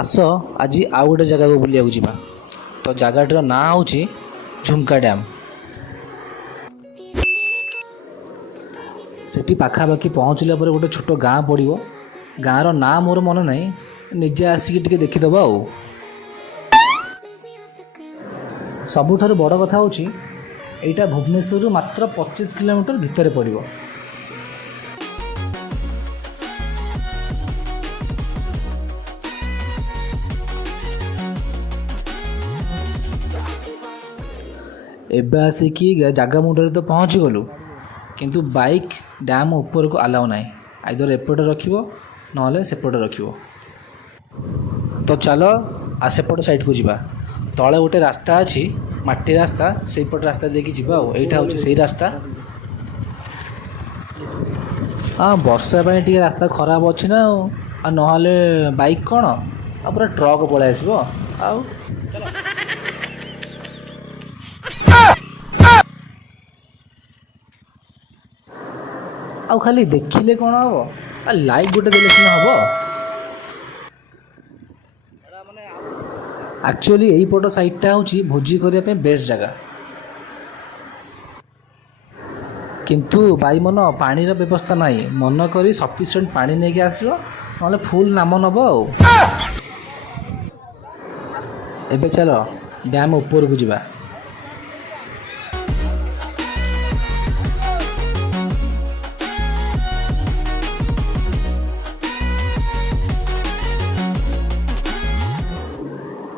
ଆସ ଆଜି ଆଉ ଗୋଟେ ଜାଗାକୁ ବୁଲିବାକୁ ଯିବା। ତ ଜାଗାଟିର ନାଁ ହେଉଛି ଝୁମ୍କା ଡ୍ୟାମ୍। ସେଠି ପାଖାପାଖି ପହଞ୍ଚିଲା ପରେ ଗୋଟେ ଛୋଟ ଗାଁ ପଡ଼ିବ। ଗାଁର ନାଁ ମୋର ମନେ ନାହିଁ, ନିଜେ ଆସିକି ଟିକେ ଦେଖିଦେବ ଆଉ। ସବୁଠାରୁ ବଡ଼ କଥା ହେଉଛି ଏଇଟା ଭୁବନେଶ୍ୱରରୁ ମାତ୍ର 25 କିଲୋମିଟର ଭିତରେ ପଡ଼ିବ। ଏବେ ଆସିକି ଜାଗା ମୁଣ୍ଡରେ ତ ପହଞ୍ଚିଗଲୁ, କିନ୍ତୁ ବାଇକ୍ ଡ୍ୟାମ୍ ଉପରକୁ ଆଲାଉ ନାହିଁ। ଆଇଦର ଏପଟେ ରଖିବ ନହେଲେ ସେପଟେ ରଖିବ। ତ ଚାଲ ସେପଟ ସାଇଡ଼୍କୁ ଯିବା। ତଳେ ଗୋଟେ ରାସ୍ତା ଅଛି, ମାଟି ରାସ୍ତା, ସେଇପଟ ରାସ୍ତା ଦେଇକି ଯିବା ଆଉ। ଏଇଟା ହେଉଛି ସେଇ ରାସ୍ତା। ବର୍ଷା ପାଇଁ ଟିକେ ରାସ୍ତା ଖରାପ ଅଛି ନା ଆଉ ନହେଲେ ବାଇକ୍ କ'ଣ ଆଉ ପୁରା ଟ୍ରକ୍ ପଳେଇ ଆସିବ ଆଉ। ଆଉ ଖାଲି ଦେଖିଲେ କ'ଣ ହେବ, ଲାଇକ୍ ଗୋଟେ ଦେଲେ ସିନା ହେବ। ଆକ୍ଚୁଆଲି ଏଇପଟ ସାଇଡ଼୍ଟା ହେଉଛି ଭୋଜି କରିବା ପାଇଁ ବେଷ୍ଟ ଜାଗା। କିନ୍ତୁ ଭାଇମନ ପାଣିର ବ୍ୟବସ୍ଥା ନାହିଁ। ମନ କରି ସଫିସିଏଣ୍ଟ ପାଣି ନେଇକି ଆସିବ, ନହେଲେ ଫୁଲ୍ ନାମ ନେବ ଆଉ। ଏବେ ଚାଲ ଡ୍ୟାମ୍ ଉପରକୁ ଯିବା।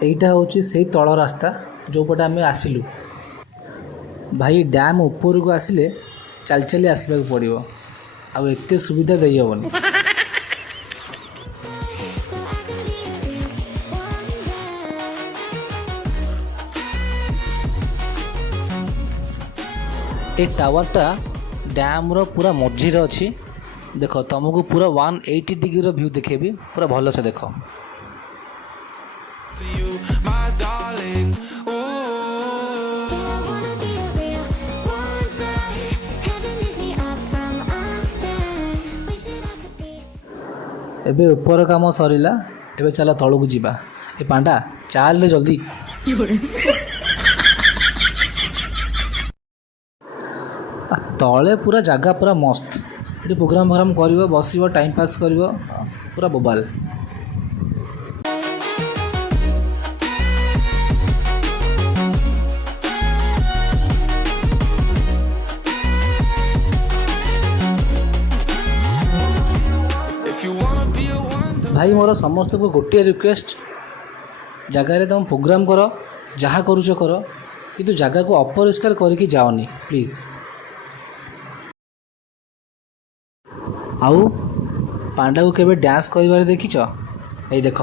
এইটা ହେଉଛି ସେଇ ତଳ ରାସ୍ତା ଯେଉଁପଟେ ଆମେ ଆସିଲୁ। ଭାଇ ଡ୍ୟାମ୍ ଉପରକୁ ଆସିଲେ ଚାଲି ଚାଲି ଆସିବାକୁ ପଡ଼ିବ, ଆଉ ଏତେ ସୁବିଧା ଦେଇହେବନି। ଏ ଟାୱାରଟା ଡ୍ୟାମ୍ର ପୁରା ମଝିରେ ଅଛି। ଦେଖ, ତୁମକୁ ପୁରା 180 ଡିଗ୍ରୀର ଭ୍ୟୁ ଦେଖେଇବି, ପୁରା ଭଲସେ ଦେଖ। ଏବେ ଉପର କାମ ସରିଲା, ଏବେ ଚାଲ ତଳକୁ ଯିବା। ଏ ପାଣ୍ଡା ଚାଲରେ ଜଲ୍ଦି। ତଳେ ପୁରା ଜାଗା ପୁରା ମସ୍ତ। ଏଠି ପ୍ରୋଗ୍ରାମ୍ କରିବ, ବସିବ, ଟାଇମ୍ ପାସ୍ କରିବ, ପୁରା ବୋବାଲ। ଭାଇ ମୋର ସମସ୍ତଙ୍କୁ ଗୋଟିଏ ରିକ୍ୱେଷ୍ଟ, ଜାଗାରେ ତୁମେ ପ୍ରୋଗ୍ରାମ୍ କର, ଯାହା କରୁଛ କର, କିନ୍ତୁ ଜାଗାକୁ ଅପରିଷ୍କାର କରିକି ଯାଅନି ପ୍ଲିଜ୍। ଆଉ ପାଣ୍ଡାକୁ କେବେ ଡ୍ୟାନ୍ସ କରିବାରେ ଦେଖିଛ? ଏଇ ଦେଖ,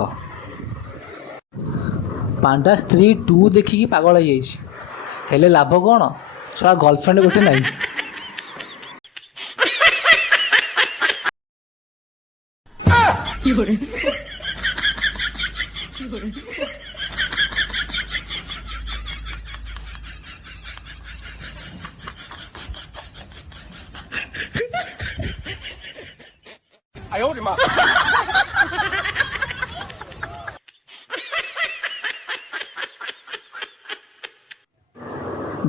ପାଣ୍ଡା ସ୍ତ୍ରୀ 2 ଦେଖିକି ପାଗଳ ହେଇଯାଇଛି। ହେଲେ ଲାଭ କ'ଣ? ଛୁଆ ଗର୍ଲଫ୍ରେଣ୍ଡ ଗୋଟେ ନାହିଁ।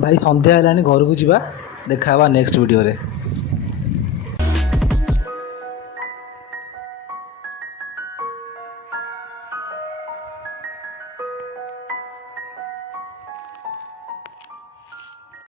ଭାଇ ସନ୍ଧ୍ୟା ହେଲାଣି, ଘରକୁ ଯିବା। ଦେଖା ହେବା ନେକ୍ସଟ ଭିଡ଼ିଓରେ।